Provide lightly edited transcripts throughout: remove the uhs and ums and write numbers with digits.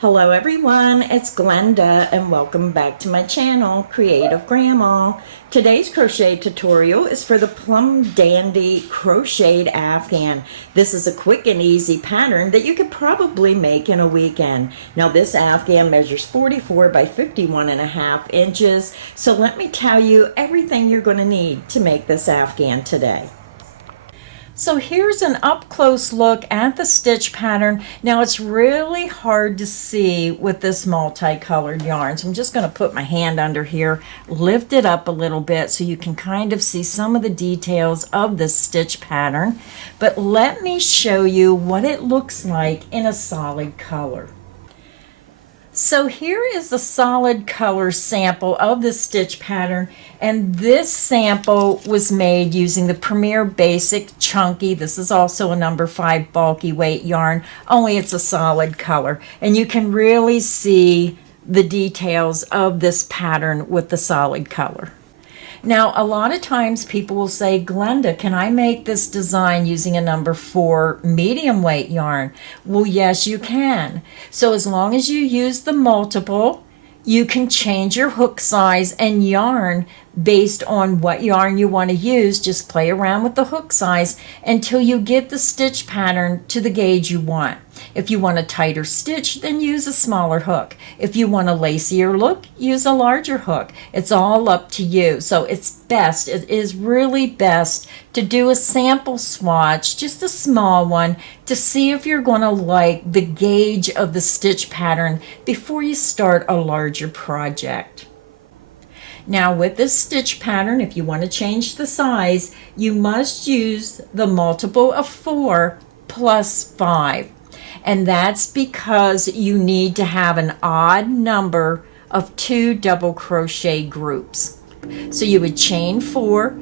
Hello everyone, it's Glenda and welcome back to my channel, Creative Grandma. Today's crochet tutorial is for the Plum Dandy crocheted afghan. This is a quick and easy pattern that you could probably make in a weekend. Now this afghan measures 44 by 51.5 inches, so let me tell you everything you're going to need to make this afghan today. So here's an up-close look at the stitch pattern. Now it's really hard to see with this multicolored yarn. So I'm just going to put my hand under here, lift it up a little bit so you can kind of see some of the details of this stitch pattern. But let me show you what it looks like in a solid color. So here is a solid color sample of the stitch pattern, and this sample was made using the Premier Basic Chunky. This is also a number 5 bulky weight yarn, only it's a solid color, and you can really see the details of this pattern with the solid color. Now, a lot of times people will say, Glenda, can I make this design using a number 4 medium weight yarn? Well, yes, you can. So as long as you use the multiple, you can change your hook size and yarn based on what yarn you want to use. Just play around with the hook size until you get the stitch pattern to the gauge you want. If you want a tighter stitch, then use a smaller hook. If you want a lacier look, use a larger hook. It's all up to you. So it is really best to do a sample swatch, just a small one, to see if you're going to like the gauge of the stitch pattern before you start a larger project. Now with this stitch pattern, if you want to change the size, you must use the multiple of 4 plus 5. And that's because you need to have an odd number of 2 double crochet groups. So you would chain 4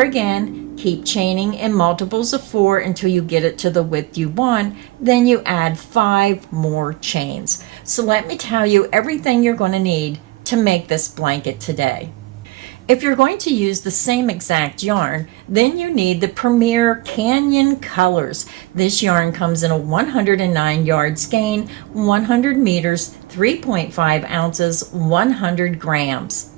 again, keep chaining in multiples of 4 until you get it to the width you want. Then you add 5 more chains. So let me tell you everything you're going to need to make this blanket today. If you're going to use the same exact yarn, then you need the Premier Canyon Colors. This yarn comes in a 109 yard skein, 100 meters, 3.5 ounces, 100 grams.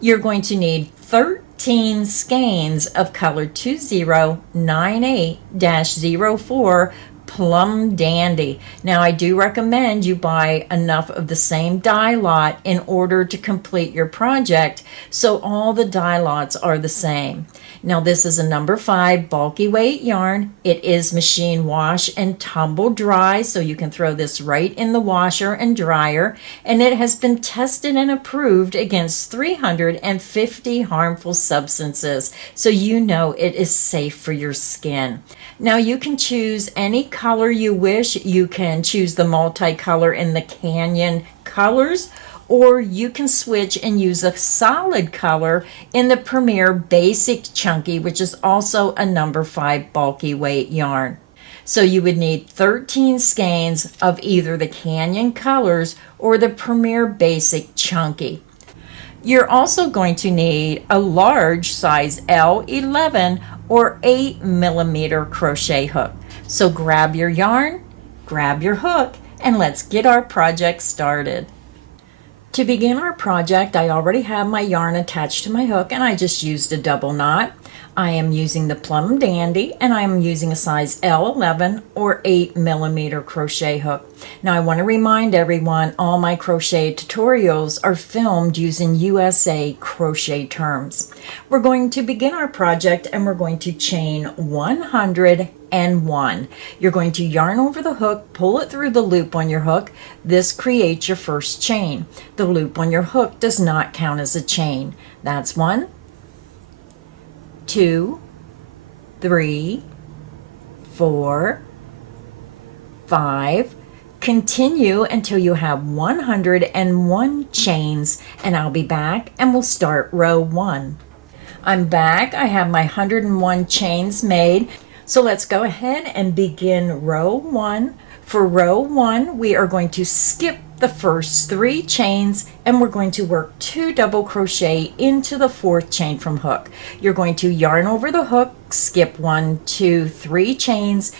You're going to need 13 skeins of color 2098-04 Plum Dandy. Now I do recommend you buy enough of the same dye lot in order to complete your project so all the dye lots are the same. Now this is a number 5 bulky weight yarn. It is machine wash and tumble dry, so you can throw this right in the washer and dryer, and it has been tested and approved against 350 harmful substances, so you know it is safe for your skin. Now you can choose any color you wish. You can choose the multicolor in the Canyon Colors, or you can switch and use a solid color in the Premier Basic Chunky, which is also a number 5 bulky weight yarn. So you would need 13 skeins of either the Canyon Colors or the Premier Basic Chunky. You're also going to need a large size L11 or 8 millimeter crochet hook. So grab your yarn, grab your hook, and let's get our project started. To begin our project, I already have my yarn attached to my hook and I just used a double knot. I am using the Plum Dandy and I am using a size L11 or 8 millimeter crochet hook. Now I want to remind everyone all my crochet tutorials are filmed using USA crochet terms. We're going to begin our project and we're going to chain 101. You're going to yarn over the hook, pull it through the loop on your hook. This creates your first chain. The loop on your hook does not count as a chain. That's 1, 2, 3, 4, 5. Continue until you have 101 chains, and I'll be back and we'll start row 1. I'm back. I have my 101 chains made. So let's go ahead and begin row 1. For row 1, we are going to skip the first 3 chains and we're going to work 2 double crochet into the 4th chain from hook. You're going to yarn over the hook, skip 1, 2, 3 chains,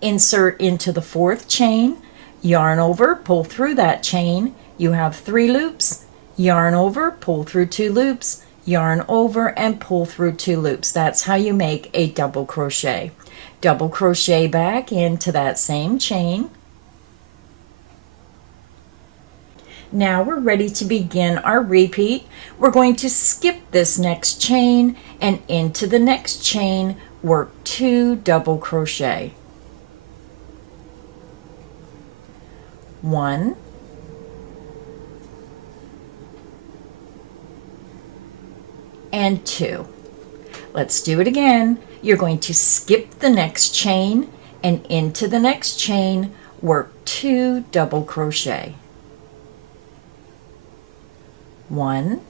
insert into the 4th chain, yarn over, pull through that chain, you have 3 loops, yarn over, pull through 2 loops, yarn over and pull through 2 loops. That's how you make a double crochet. Double crochet back into that same chain. Now we're ready to begin our repeat. We're going to skip this next chain and into the next chain work 2 double crochet. 1 and 2. Let's do it again. You're going to skip the next chain and into the next chain work 2 double crochet. 1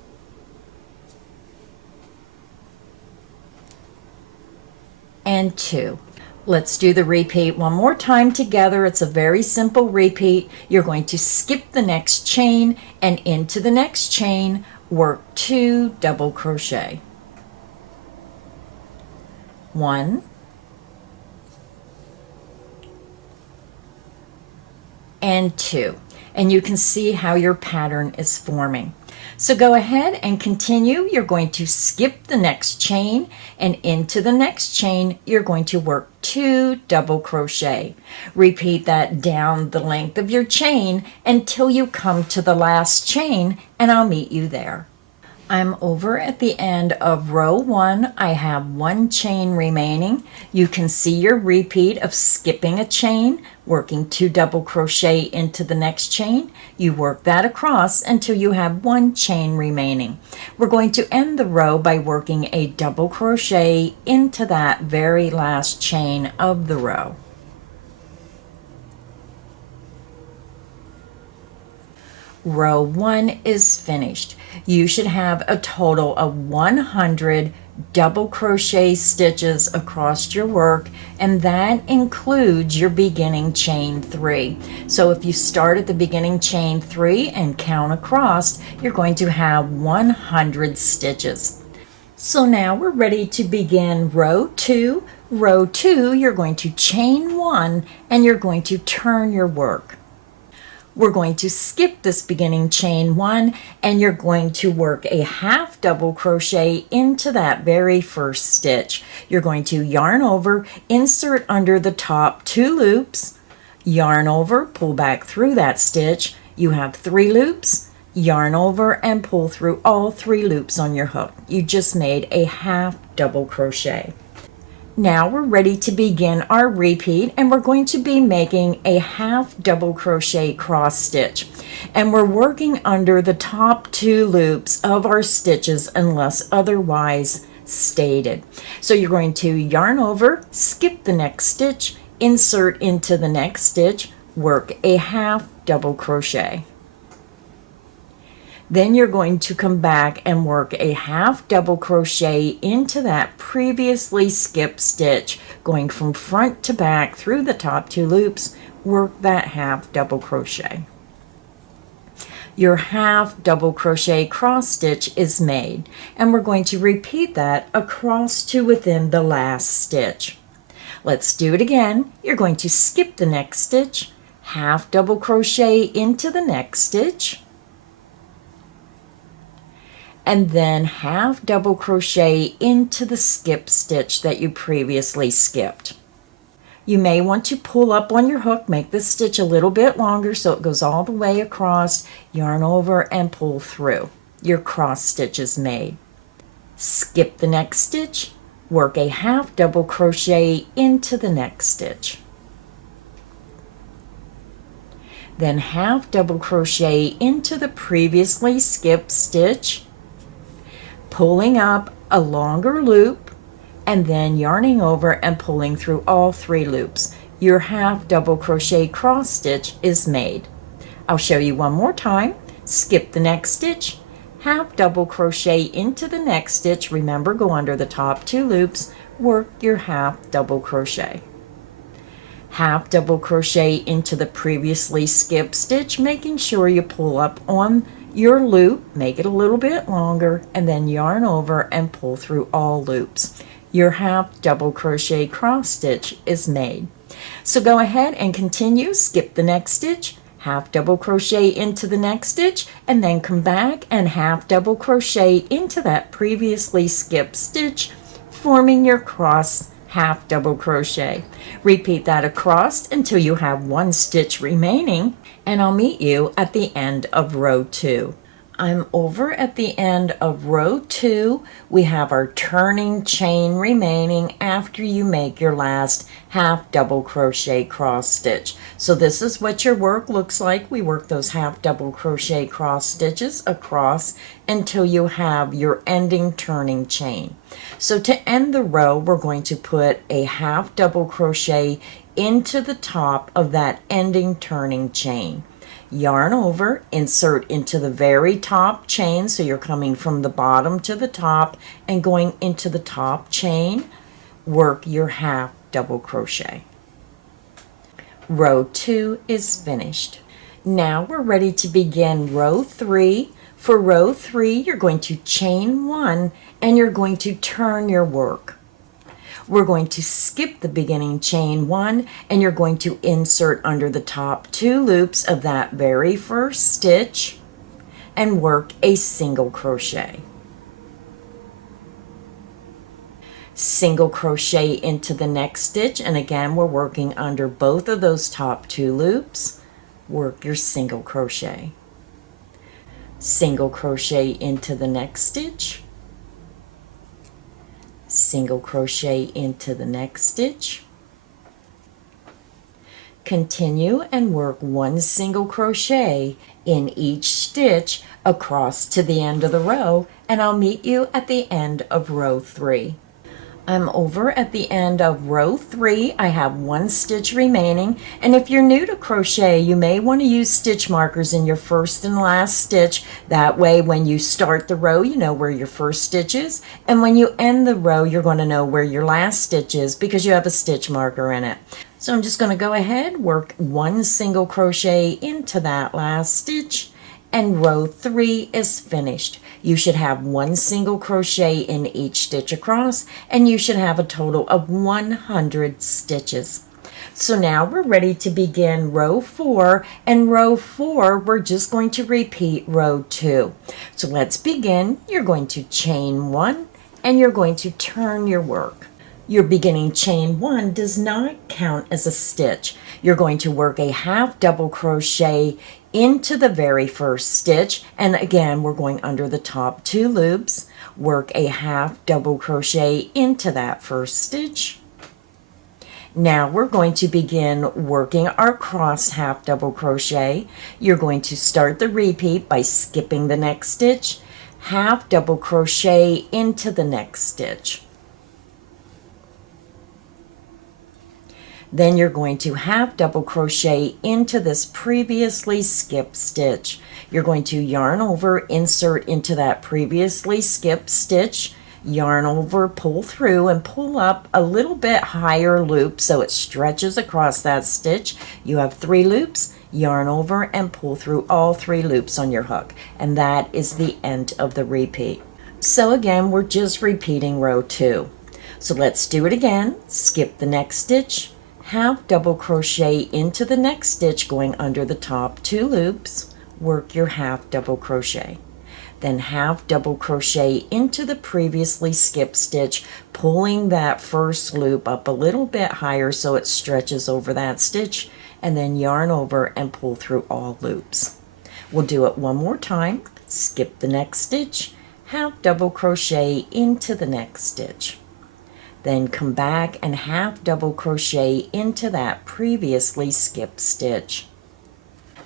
and 2. Let's do the repeat one more time together. It's a very simple repeat. You're going to skip the next chain and into the next chain work 2 double crochet. 1 and 2. And you can see how your pattern is forming. So go ahead and continue. You're going to skip the next chain and into the next chain you're going to work 2 double crochet. Repeat that down the length of your chain until you come to the last chain, and I'll meet you there. I'm over at the end of row 1. I have 1 chain remaining. You can see your repeat of skipping a chain, working 2 double crochet into the next chain. You work that across until you have 1 chain remaining. We're going to end the row by working a double crochet into that very last chain of the row. Row 1 is finished. You should have a total of 100 double crochet stitches across your work, and that includes your beginning chain 3. So if you start at the beginning chain 3 and count across, you're going to have 100 stitches. So now we're ready to begin row 2. Row 2, you're going to chain 1 and you're going to turn your work. We're going to skip this beginning chain 1 and you're going to work a half double crochet into that very first stitch. You're going to yarn over, insert under the top 2 loops, yarn over, pull back through that stitch. You have 3 loops, yarn over and pull through all 3 loops on your hook. You just made a half double crochet. Now we're ready to begin our repeat, and we're going to be making a half double crochet cross stitch, and we're working under the top 2 loops of our stitches unless otherwise stated. So you're going to yarn over, skip the next stitch, insert into the next stitch, work a half double crochet. Then you're going to come back and work a half double crochet into that previously skipped stitch, going from front to back through the top 2 loops, work that half double crochet. Your half double crochet cross stitch is made, and we're going to repeat that across to within the last stitch. Let's do it again. You're going to skip the next stitch, half double crochet into the next stitch, and then half double crochet into the skip stitch that you previously skipped. You may want to pull up on your hook, make this stitch a little bit longer so it goes all the way across, yarn over and pull through. Your cross stitch is made. Skip the next stitch, work a half double crochet into the next stitch. Then half double crochet into the previously skipped stitch, pulling up a longer loop, and then yarning over and pulling through all 3 loops. Your half double crochet cross stitch is made. I'll show you one more time. Skip the next stitch, half double crochet into the next stitch. Remember, go under the top 2 loops, work your half double crochet. Half double crochet into the previously skipped stitch, making sure you pull up on your loop, make it a little bit longer, and then yarn over and pull through all loops. Your half double crochet cross stitch is made. So go ahead and continue, skip the next stitch, half double crochet into the next stitch, and then come back and half double crochet into that previously skipped stitch, forming your cross half double crochet. Repeat that across until you have one stitch remaining, and I'll meet you at the end of row 2. I'm over at the end of row 2. We have our turning chain remaining after you make your last half double crochet cross stitch. So this is what your work looks like. We work those half double crochet cross stitches across until you have your ending turning chain. So to end the row, we're going to put a half double crochet into the top of that ending turning chain. Yarn over, insert into the very top chain, so you're coming from the bottom to the top and going into the top chain. Work your half double crochet. Row 2 is finished. Now we're ready to begin row 3. For row 3, you're going to chain 1 and you're going to turn your work. We're going to skip the beginning chain 1 and you're going to insert under the top 2 loops of that very first stitch and work a single crochet. Single crochet into the next stitch, and again we're working under both of those top 2 loops. Work your single crochet. Single crochet into the next stitch. Single crochet into the next stitch. Continue and work one single crochet in each stitch across to the end of the row, and I'll meet you at the end of row 3. I'm over at the end of row 3. I have one stitch remaining, and if you're new to crochet, you may want to use stitch markers in your first and last stitch. That way when you start the row, you know where your first stitch is, and when you end the row, you're going to know where your last stitch is because you have a stitch marker in it. So I'm just going to go ahead, work one single crochet into that last stitch, and row 3 is finished. You should have one single crochet in each stitch across, and you should have a total of 100 stitches. So now we're ready to begin row 4, and row 4 we're just going to repeat row 2. So let's begin. You're going to chain 1 and you're going to turn your work. Your beginning chain 1 does not count as a stitch. You're going to work a half double crochet into the very first stitch, and again we're going under the top 2 loops. Work a half double crochet into that first stitch. Now we're going to begin working our cross half double crochet. You're going to start the repeat by skipping the next stitch, half double crochet into the next stitch. Then you're going to half double crochet into this previously skipped stitch. You're going to yarn over, insert into that previously skipped stitch, yarn over, pull through, and pull up a little bit higher loop so it stretches across that stitch. You have 3 loops, yarn over and pull through all 3 loops on your hook, and that is the end of the repeat. So again, we're just repeating row 2. So let's do it again. Skip the next stitch, half double crochet into the next stitch going under the top 2 loops, work your half double crochet. Then half double crochet into the previously skipped stitch, pulling that first loop up a little bit higher so it stretches over that stitch, and then yarn over and pull through all loops. We'll do it one more time. Skip the next stitch, half double crochet into the next stitch. Then come back and half double crochet into that previously skipped stitch.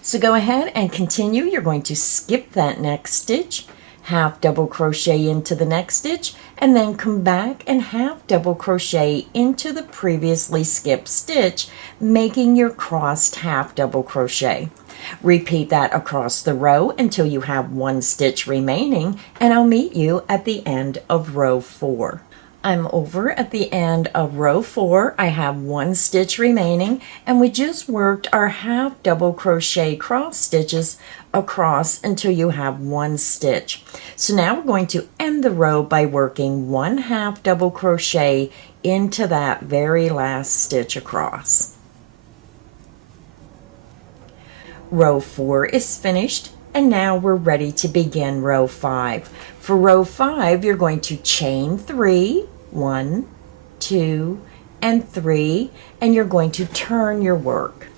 So go ahead and continue. You're going to skip that next stitch, half double crochet into the next stitch, and then come back and half double crochet into the previously skipped stitch, making your crossed half double crochet. Repeat that across the row until you have 1 stitch remaining, and I'll meet you at the end of row 4. I'm over at the end of row 4. I have 1 stitch remaining, and we just worked our half double crochet cross stitches across until you have 1 stitch. So now we're going to end the row by working 1 half double crochet into that very last stitch across. Row 4 is finished, and now we're ready to begin row 5. For row 5, you're going to chain 3, 1, 2, and 3, and you're going to turn your work.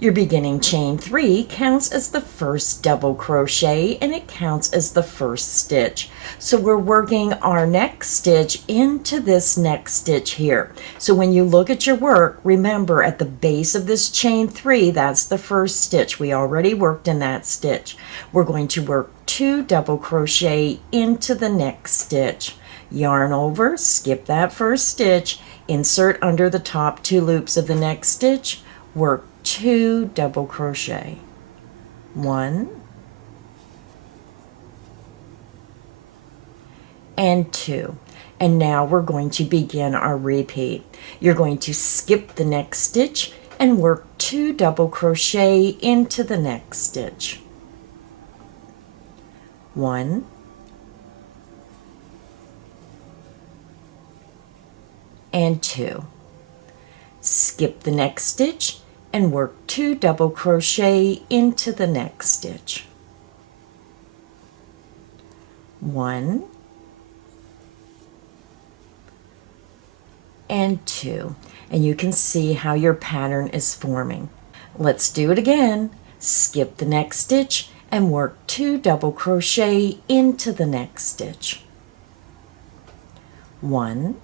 Your beginning chain 3 counts as the first double crochet, and it counts as the first stitch. So we're working our next stitch into this next stitch here. So when you look at your work, remember at the base of this chain 3, that's the first stitch. We already worked in that stitch. We're going to work 2 double crochet into the next stitch. Yarn over, skip that first stitch, insert under the top 2 loops of the next stitch, work 2 double crochet, 1 and 2, and now we're going to begin our repeat. You're going to skip the next stitch and work 2 double crochet into the next stitch, 1 and 2. Skip the next stitch and work 2 double crochet into the next stitch, 1 and 2, and you can see how your pattern is forming. Let's do it again. Skip the next stitch and work 2 double crochet into the next stitch, 1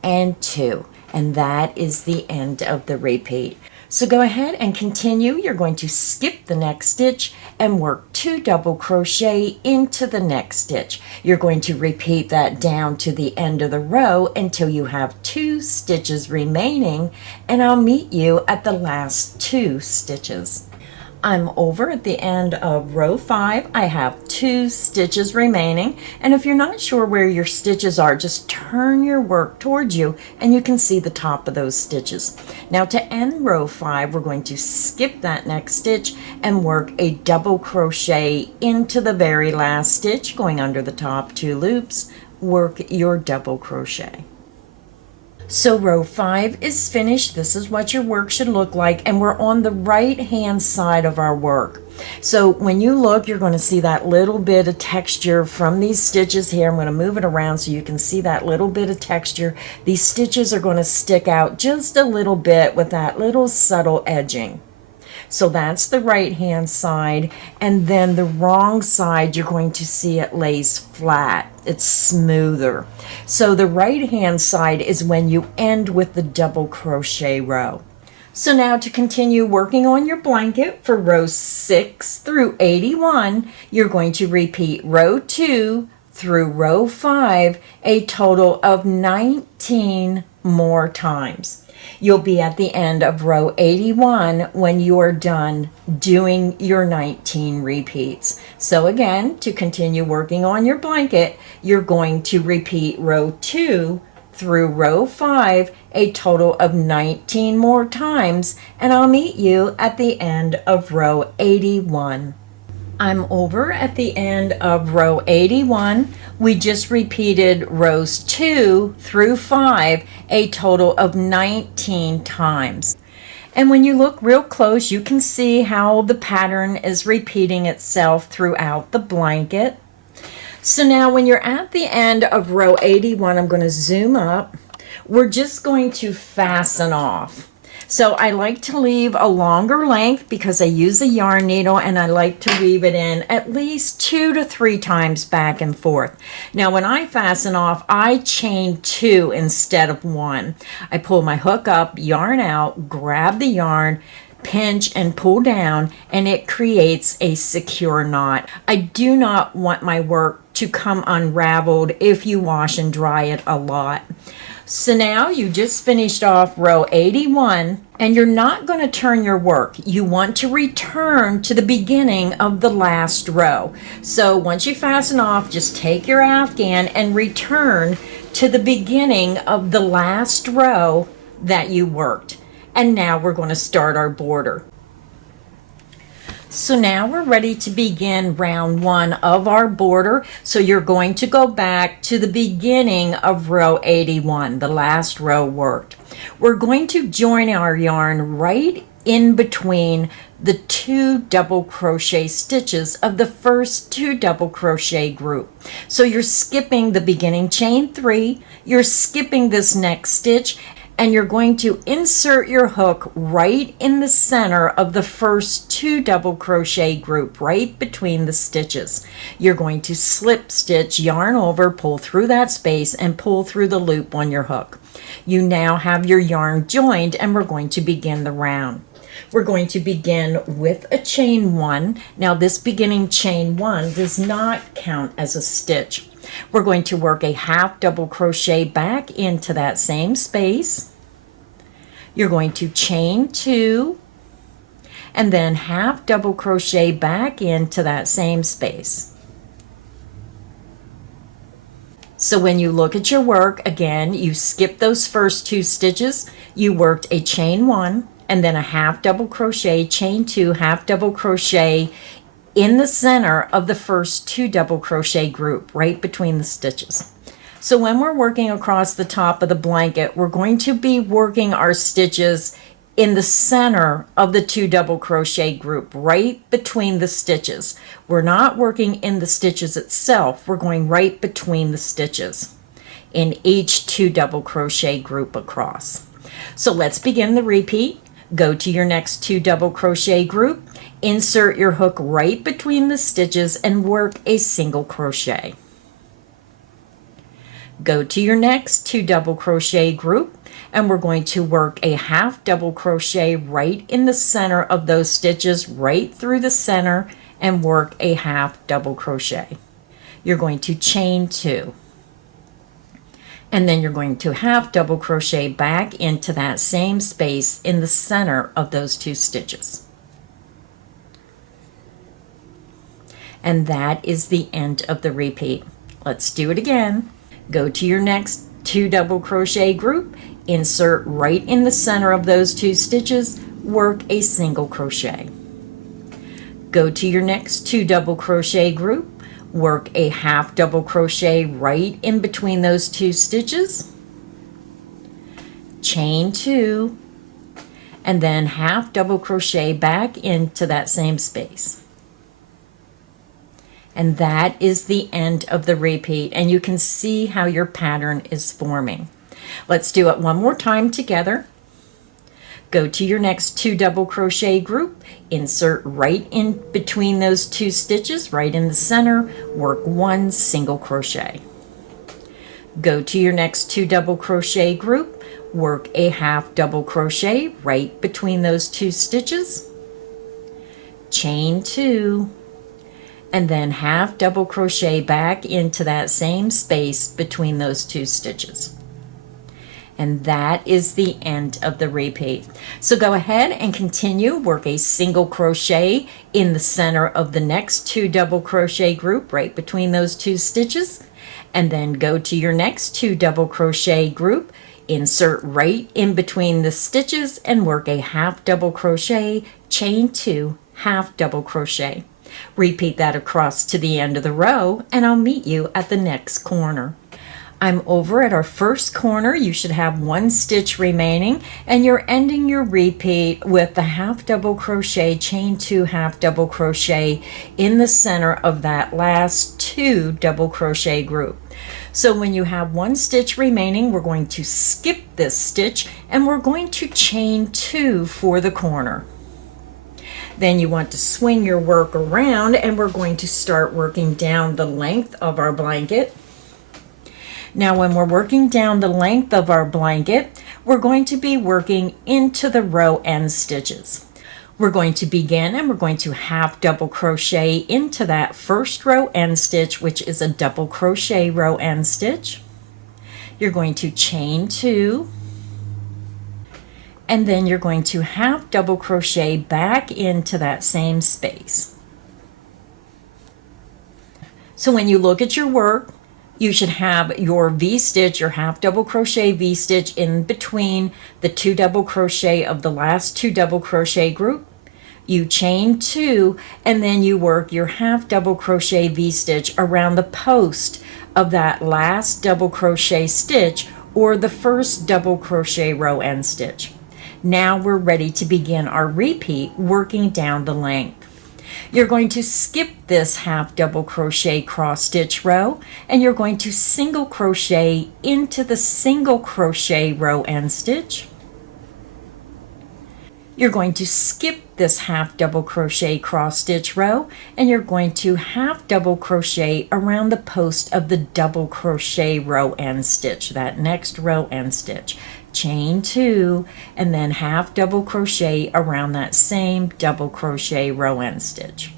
and 2, and that is the end of the repeat. So go ahead and continue. You're going to skip the next stitch and work 2 double crochet into the next stitch. You're going to repeat that down to the end of the row until you have 2 stitches remaining, and I'll meet you at the last 2 stitches. I'm over at the end of row 5. I have 2 stitches remaining, and if you're not sure where your stitches are, just turn your work towards you and you can see the top of those stitches. Now to end row 5, we're going to skip that next stitch and work a double crochet into the very last stitch, going under the top 2 loops. Work your double crochet. So row 5 is finished. This is what your work should look like, and we're on the right hand side of our work. So when you look, you're going to see that little bit of texture from these stitches here. I'm going to move it around so you can see that little bit of texture. These stitches are going to stick out just a little bit with that little subtle edging. So that's the right hand side, and then the wrong side, you're going to see it lays flat. It's smoother. So the right hand side is when you end with the double crochet row. So now to continue working on your blanket for rows 6 through 81, you're going to repeat row 2 through row 5 a total of 19 more times. You'll be at the end of row 81 when you are done doing your 19 repeats. So again, to continue working on your blanket, you're going to repeat row 2 through row 5 a total of 19 more times, and I'll meet you at the end of row 81. I'm over at the end of row 81. We just repeated rows 2 through 5 a total of 19 times. And when you look real close, you can see how the pattern is repeating itself throughout the blanket. So now when you're at the end of row 81, I'm going to zoom up. We're just going to fasten off. So I like to leave a longer length because I use a yarn needle, and I like to weave it in at least 2 to 3 times back and forth. Now when I fasten off, I chain 2 instead of 1. I pull my hook up, yarn out, grab the yarn, pinch and pull down, and it creates a secure knot. I do not want my work to come unraveled if you wash and dry it a lot. So now you just finished off row 81, and you're not going to turn your work. You want to return to the beginning of the last row. So once you fasten off, just take your afghan and return to the beginning of the last row that you worked. And now we're going to start our border. So now we're ready to begin round 1 of our border. So you're going to go back to the beginning of row 81, the last row worked. We're going to join our yarn right in between the 2 double crochet stitches of the first 2 double crochet group. So you're skipping the beginning chain 3, you're skipping this next stitch, and you're going to insert your hook right in the center of the first 2 double crochet group, right between the stitches. You're going to slip stitch, yarn over, pull through that space, and pull through the loop on your hook. You now have your yarn joined, and we're going to begin the round. We're going to begin with a chain 1. Now this beginning chain 1 does not count as a stitch. We're going to work a half double crochet back into that same space. You're going to chain 2 and then half double crochet back into that same space. So when you look at your work, again, you skip those first 2 stitches, you worked a chain 1 and then a half double crochet, chain 2, half double crochet in the center of the first 2 double crochet group, right between the stitches. So when we're working across the top of the blanket, we're going to be working our stitches in the center of the 2 double crochet group, right between the stitches. We're not working in the stitches itself, we're going right between the stitches in each 2 double crochet group across. So let's begin the repeat. Go to your next 2 double crochet group, insert your hook right between the stitches and work a single crochet. Go to your next 2 double crochet group and we're going to work a half double crochet right in the center of those stitches, right through the center, and work a half double crochet. You're going to chain 2. And then you're going to half double crochet back into that same space in the center of those 2 stitches. And that is the end of the repeat. Let's do it again. Go to your next 2 double crochet group, insert right in the center of those 2 stitches, work a single crochet. Go to your next 2 double crochet group, work a half double crochet right in between those 2 stitches, chain 2, and then half double crochet back into that same space. And that is the end of the repeat, and you can see how your pattern is forming. Let's do it one more time together. Go to your next 2 double crochet group, insert right in between those 2 stitches, right in the center, work 1 single crochet. Go to your next 2 double crochet group, work a half double crochet right between those 2 stitches, chain 2, and then half double crochet back into that same space between those 2 stitches. And that is the end of the repeat. So go ahead and continue, work a single crochet in the center of the next 2 double crochet group right between those 2 stitches, and then go to your next 2 double crochet group, insert right in between the stitches and work a half double crochet, chain 2, half double crochet. Repeat that across to the end of the row, and I'll meet you at the next corner. I'm over at our first corner. You should have 1 stitch remaining, and you're ending your repeat with the half double crochet, chain 2, half double crochet in the center of that last 2 double crochet group. So when you have 1 stitch remaining, we're going to skip this stitch and we're going to chain 2 for the corner. Then you want to swing your work around and we're going to start working down the length of our blanket. Now when we're working down the length of our blanket, we're going to be working into the row end stitches. We're going to begin and we're going to half double crochet into that first row end stitch, which is a double crochet row end stitch. You're going to chain 2, and then you're going to half double crochet back into that same space. So when you look at your work, you should have your V-stitch, your half double crochet V-stitch in between the 2 double crochet of the last 2 double crochet group. you chain 2, and then you work your half double crochet V-stitch around the post of that last double crochet stitch or the first double crochet row end stitch. Now we're ready to begin our repeat working down the length. You're going to skip this half double crochet cross stitch row, and you're going to single crochet into the single crochet row end stitch. You're going to skip this half double crochet cross stitch row, and you're going to half double crochet around the post of the double crochet row end stitch, that next row end stitch. Chain 2, and then half double crochet around that same double crochet row end stitch.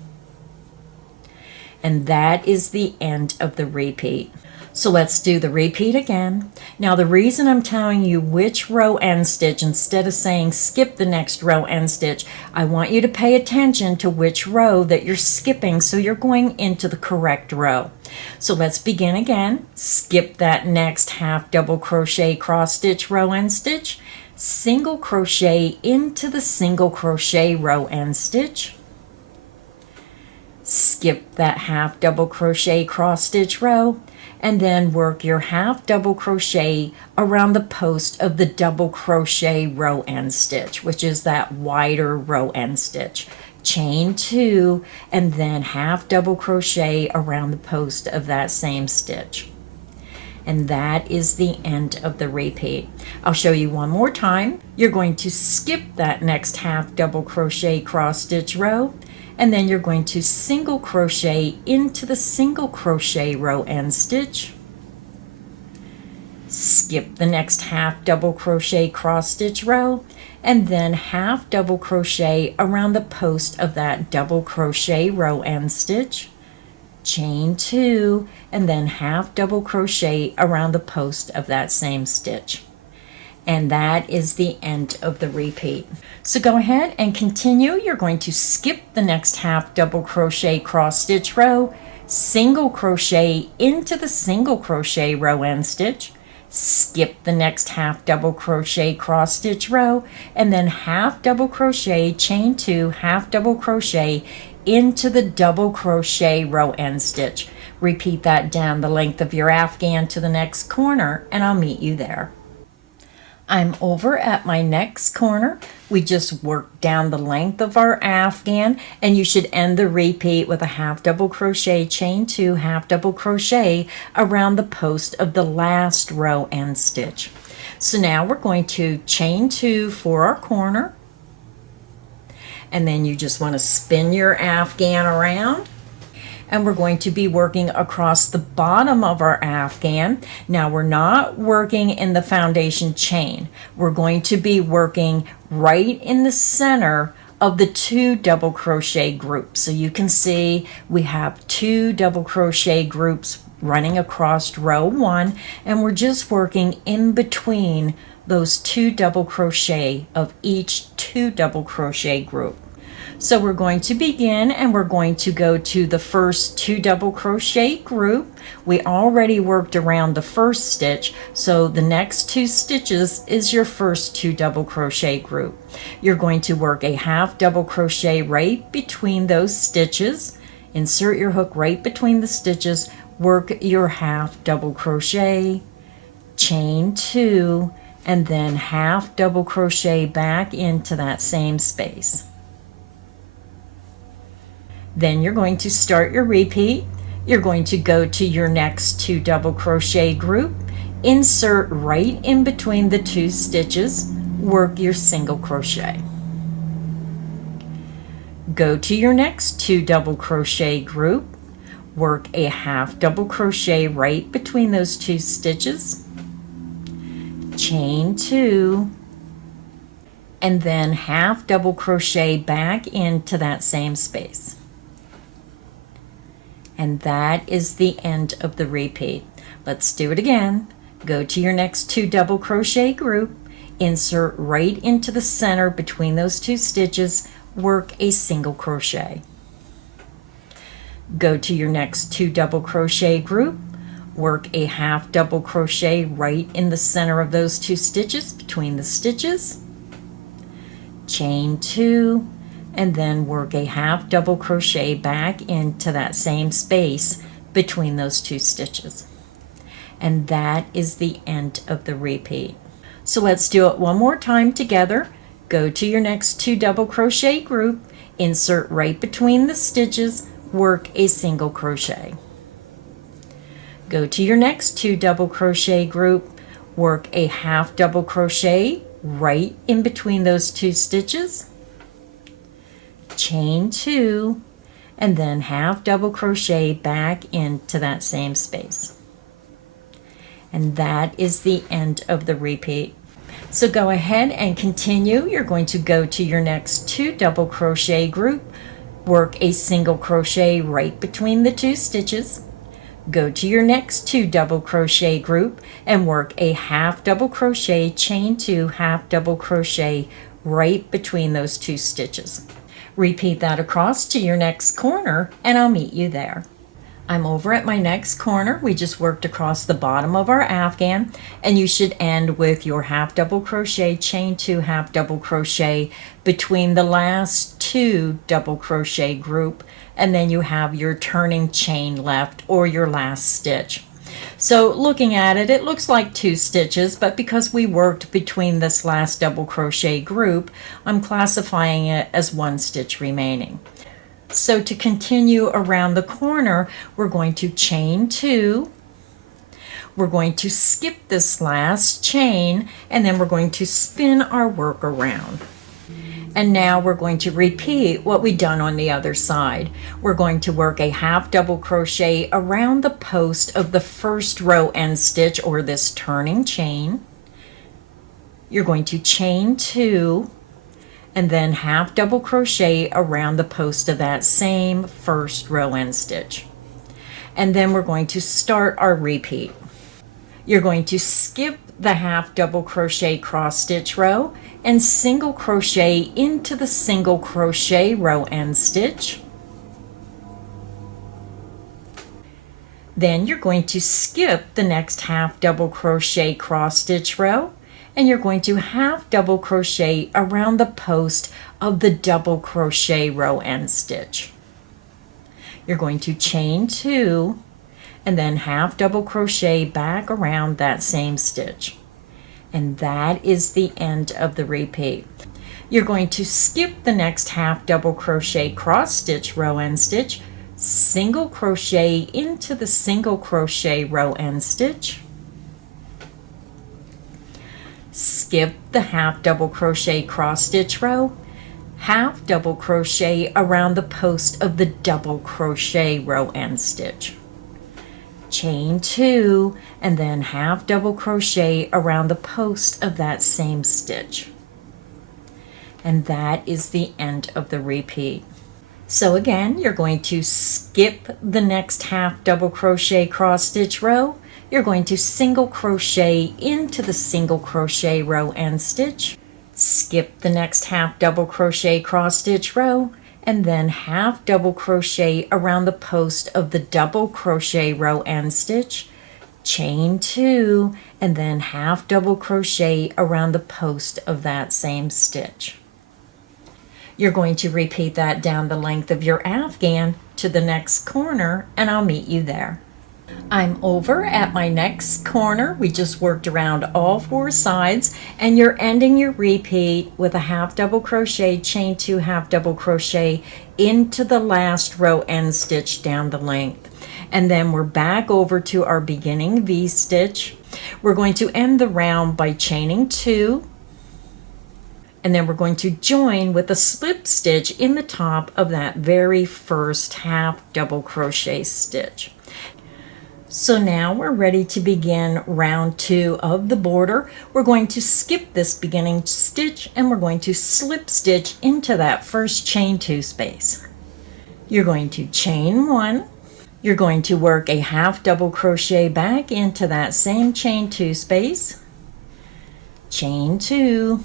And that is the end of the repeat. So let's do the repeat again. Now the reason I'm telling you which row end stitch instead of saying skip the next row end stitch, I want you to pay attention to which row that you're skipping so you're going into the correct row. So let's begin again. Skip that next half double crochet cross stitch row end stitch, single crochet into the single crochet row end stitch, skip that half double crochet cross stitch row, and then work your half double crochet around the post of the double crochet row end stitch, which is that wider row end stitch. Chain 2, and then half double crochet around the post of that same stitch. And that is the end of the repeat. I'll show you one more time. You're going to skip that next half double crochet cross stitch row, and then you're going to single crochet into the single crochet row end stitch, skip the next half double crochet cross stitch row, and then half double crochet around the post of that double crochet row end stitch, chain 2, and then half double crochet around the post of that same stitch. And that is the end of the repeat. So go ahead and continue. You're going to skip the next half double crochet cross stitch row, single crochet into the single crochet row end stitch, skip the next half double crochet cross stitch row, and then half double crochet, chain 2, half double crochet into the double crochet row end stitch. Repeat that down the length of your afghan to the next corner, and I'll meet you there. I'm over at my next corner. We just worked down the length of our afghan, and you should end the repeat with a half double crochet, chain 2, half double crochet around the post of the last row end stitch. So now we're going to chain 2 for our corner, and then you just want to spin your afghan around. And we're going to be working across the bottom of our afghan. Now we're not working in the foundation chain. We're going to be working right in the center of the 2 double crochet groups. So you can see we have 2 double crochet groups running across row 1, and we're just working in between those 2 double crochet of each 2 double crochet group. So we're going to begin, and we're going to go to the first 2 double crochet group. We already worked around the first stitch, so the next 2 stitches is your first 2 double crochet group. You're going to work a half double crochet right between those stitches. Insert your hook right between the stitches, work your half double crochet, chain 2, and then half double crochet back into that same space. Then you're going to start your repeat. You're going to go to your next 2 double crochet group, insert right in between the 2 stitches, work your single crochet. Go to your next 2 double crochet group, work a half double crochet right between those 2 stitches, chain 2, and then half double crochet back into that same space. And that is the end of the repeat. Let's do it again. Go to your next 2 double crochet group, insert right into the center between those 2 stitches, work a single crochet. Go to your next 2 double crochet group, work a half double crochet right in the center of those 2 stitches between the stitches, chain 2, and then work a half double crochet back into that same space between those 2 stitches. And that is the end of the repeat. So let's do it one more time together. Go to your next 2 double crochet group, insert right between the stitches, work a single crochet. Go to your next 2 double crochet group, work a half double crochet right in between those 2 stitches, chain 2, and then half double crochet back into that same space. And that is the end of the repeat. So go ahead and continue. You're going to go to your next 2 double crochet group, work a single crochet right between the 2 stitches, go to your next 2 double crochet group and work a half double crochet, chain 2, half double crochet right between those 2 stitches. Repeat that across to your next corner and I'll meet you there. I'm over at my next corner. We just worked across the bottom of our afghan, and you should end with your half double crochet, chain 2, half double crochet between the last 2 double crochet group, and then you have your turning chain left or your last stitch. So looking at it, it looks like 2 stitches, but because we worked between this last double crochet group, I'm classifying it as 1 stitch remaining. So to continue around the corner, we're going to chain 2, we're going to skip this last chain, and then we're going to spin our work around. And now we're going to repeat what we've done on the other side. We're going to work a half double crochet around the post of the first row end stitch or this turning chain. You're going to chain 2, and then half double crochet around the post of that same first row end stitch. And then we're going to start our repeat. You're going to skip the half double crochet cross stitch row and single crochet into the single crochet row end stitch. Then you're going to skip the next half double crochet cross stitch row, and you're going to half double crochet around the post of the double crochet row end stitch. You're going to chain 2 and then half double crochet back around that same stitch. And that is the end of the repeat. You're going to skip the next half double crochet cross stitch row end stitch, single crochet into the single crochet row end stitch, skip the half double crochet cross stitch row, half double crochet around the post of the double crochet row end stitch, chain 2, and then half double crochet around the post of that same stitch. And that is the end of the repeat. So again, you're going to skip the next half double crochet cross stitch row. You're going to single crochet into the single crochet row end stitch, skip the next half double crochet cross stitch row, and then half double crochet around the post of the double crochet row end stitch, chain 2, and then half double crochet around the post of that same stitch. You're going to repeat that down the length of your afghan to the next corner, and I'll meet you there. I'm over at my next corner. We just worked around all 4 sides, and you're ending your repeat with a half double crochet, chain 2, half double crochet into the last row end stitch down the length. And then we're back over to our beginning V stitch. We're going to end the round by chaining 2, and then we're going to join with a slip stitch in the top of that very first half double crochet stitch. So now we're ready to begin round 2 of the border. We're going to skip this beginning stitch and we're going to slip stitch into that first chain 2 space. You're going to chain 1. You're going to work a half double crochet back into that same chain 2 space, chain 2,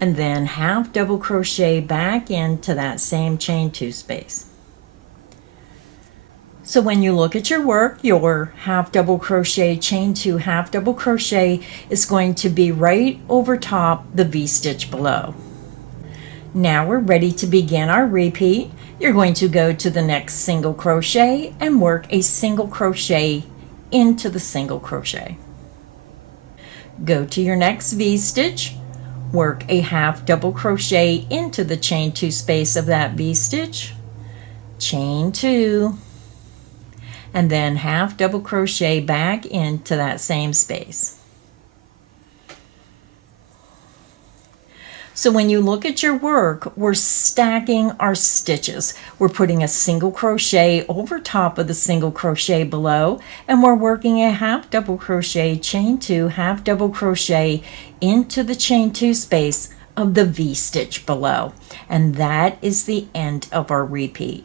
and then half double crochet back into that same chain 2 space. So when you look at your work, your half double crochet, chain 2, half double crochet is going to be right over top the V stitch below. Now we're ready to begin our repeat. You're going to go to the next single crochet and work a single crochet into the single crochet. Go to your next V-stitch, work a half double crochet into the chain 2 space of that V-stitch, chain 2, and then half double crochet back into that same space. So when you look at your work, we're stacking our stitches. We're putting a single crochet over top of the single crochet below, and we're working a half double crochet, chain 2, half double crochet into the chain 2 space of the V-stitch below. And that is the end of our repeat.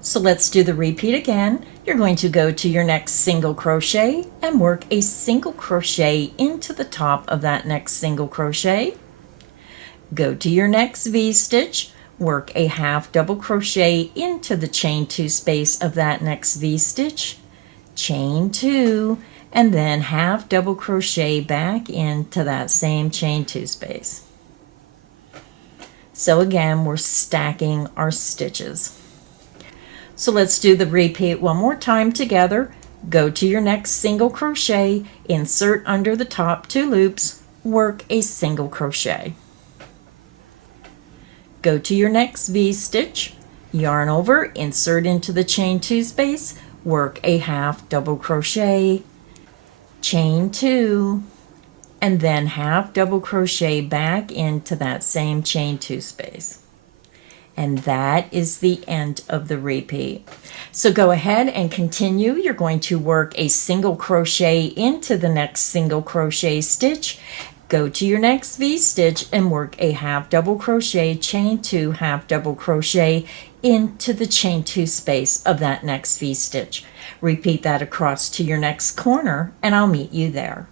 So let's do the repeat again. You're going to go to your next single crochet and work a single crochet into the top of that next single crochet. Go to your next V-stitch, work a half double crochet into the chain 2 space of that next V-stitch, chain 2, and then half double crochet back into that same chain 2 space. So again, we're stacking our stitches. So let's do the repeat one more time together. Go to your next single crochet, insert under the top 2 loops, work a single crochet. Go to your next V-stitch, yarn over, insert into the chain 2 space, work a half double crochet, chain 2, and then half double crochet back into that same chain 2 space. And that is the end of the repeat. So go ahead and continue. You're going to work a single crochet into the next single crochet stitch. Go to your next V-stitch and work a half double crochet, chain 2, half double crochet into the chain 2 space of that next V-stitch. Repeat that across to your next corner and I'll meet you there.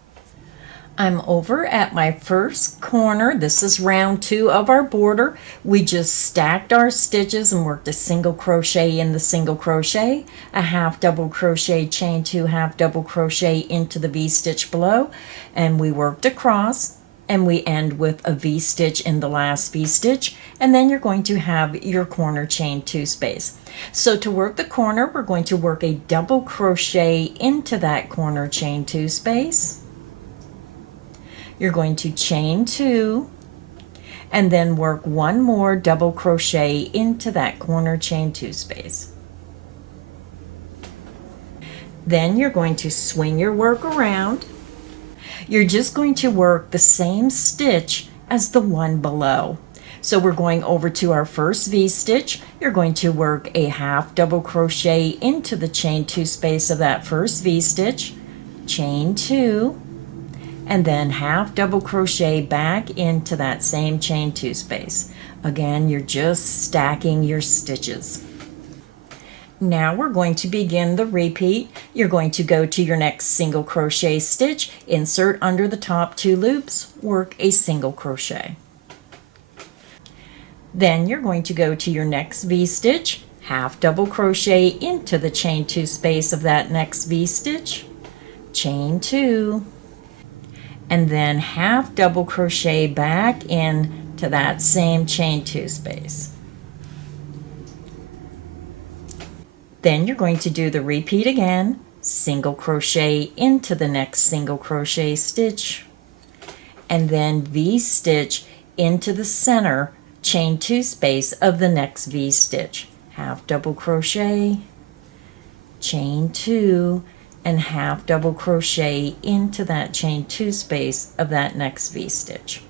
I'm over at my first corner. This is round 2 of our border. We just stacked our stitches and worked a single crochet in the single crochet, a half double crochet, chain 2, half double crochet into the V-stitch below, and we worked across, and we end with a V-stitch in the last V-stitch, and then you're going to have your corner chain 2 space. So to work the corner, we're going to work a double crochet into that corner chain 2 space. You're going to chain 2 and then work one more double crochet into that corner chain 2 space. Then you're going to swing your work around. You're just going to work the same stitch as the one below. So we're going over to our first V-stitch. You're going to work a half double crochet into the chain 2 space of that first V-stitch, chain 2, and then half double crochet back into that same chain 2 space. Again, you're just stacking your stitches. Now we're going to begin the repeat. You're going to go to your next single crochet stitch, insert under the top 2 loops, work a single crochet. Then you're going to go to your next V-stitch, half double crochet into the chain 2 space of that next V-stitch, chain 2, and then half double crochet back into that same chain 2 space. Then you're going to do the repeat again, single crochet into the next single crochet stitch, and then V-stitch into the center chain 2 space of the next V-stitch, half double crochet, chain 2, and half double crochet into that chain 2 space of that next V-stitch.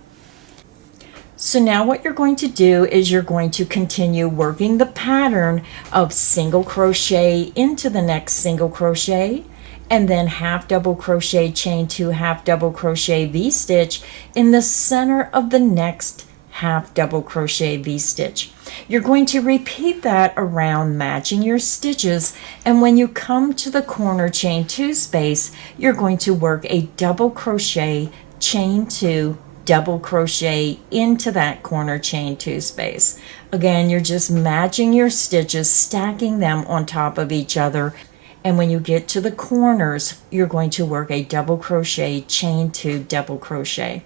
So now what you're going to do is you're going to continue working the pattern of single crochet into the next single crochet, and then half double crochet, chain 2, half double crochet V-stitch in the center of the next half double crochet V-stitch. You're going to repeat that around, matching your stitches, and when you come to the corner chain 2 space, you're going to work a double crochet, chain 2, double crochet into that corner chain 2 space. Again, you're just matching your stitches, stacking them on top of each other, and when you get to the corners, you're going to work a double crochet, chain 2, double crochet.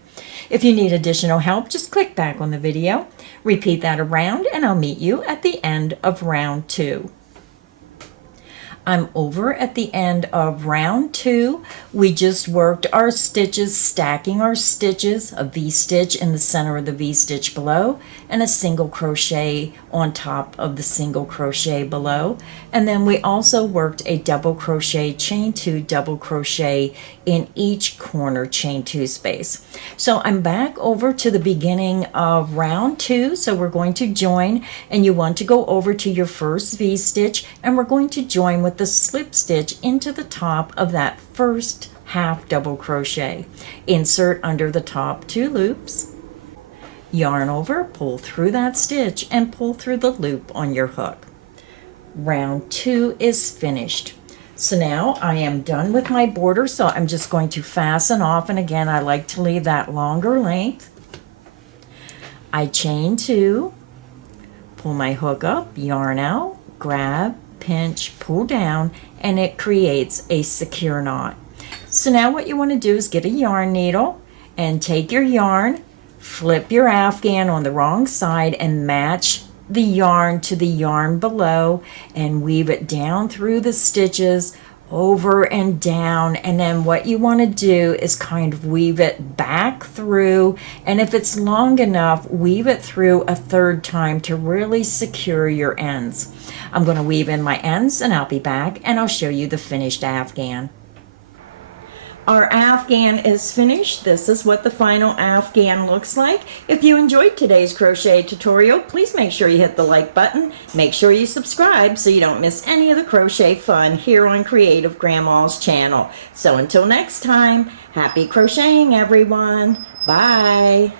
If you need additional help, just click back on the video. Repeat that around and I'll meet you at the end of round 2. I'm over at the end of round 2. We just worked our stitches, stacking our stitches, a V-stitch in the center of the V-stitch below, and a single crochet on top of the single crochet below. And then we also worked a double crochet, chain 2, double crochet in each corner chain 2 space. So I'm back over to the beginning of round 2. So we're going to join, and you want to go over to your first V-stitch, and we're going to join with the slip stitch into the top of that first half double crochet. Insert under the top 2 loops, yarn over, pull through that stitch, and pull through the loop on your hook. Round 2 is finished. So now I am done with my border, so I'm just going to fasten off, and again I like to leave that longer length. I chain 2, pull my hook up, yarn out, grab, pinch, pull down, and it creates a secure knot. So now what you want to do is get a yarn needle and take your yarn, flip your afghan on the wrong side and match the yarn to the yarn below and weave it down through the stitches, over and down, and then what you want to do is kind of weave it back through, and if it's long enough, weave it through a third time to really secure your ends. I'm going to weave in my ends and I'll be back and I'll show you the finished afghan. Our afghan is finished. This is what the final afghan looks like. If you enjoyed today's crochet tutorial, please make sure you hit the like button. Make sure you subscribe so you don't miss any of the crochet fun here on Creative Grandma's channel. So until next time, happy crocheting everyone. Bye.